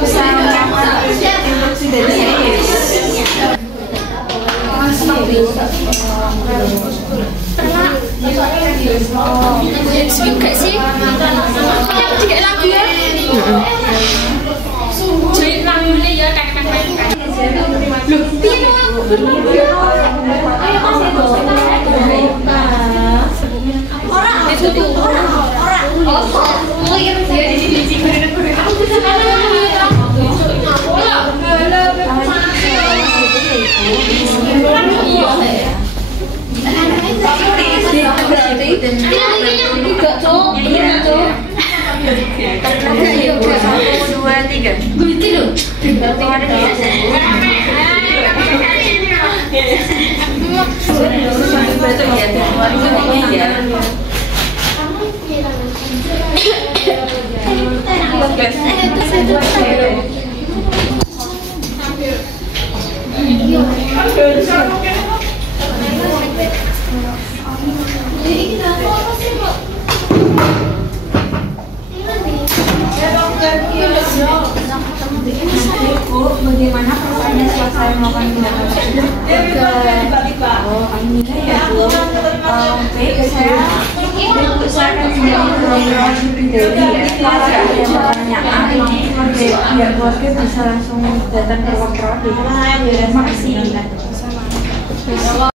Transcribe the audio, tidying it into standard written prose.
bisa menyampaikan instruksi dari saya. Juga sih. Tiga lagu ya. Jadi lagunya ya kan. Loh, orang itu orang. Oh iya dia di sini. Bagaimana perasaannya setelah saya melakukan tindakan tersebut? Oh, alhamdulillah ya Bu. Baik, saya akan sendiri ngobrol dari kalau ada pertanyaan keluarga bisa langsung datang ke ruang perawat. Terima kasih.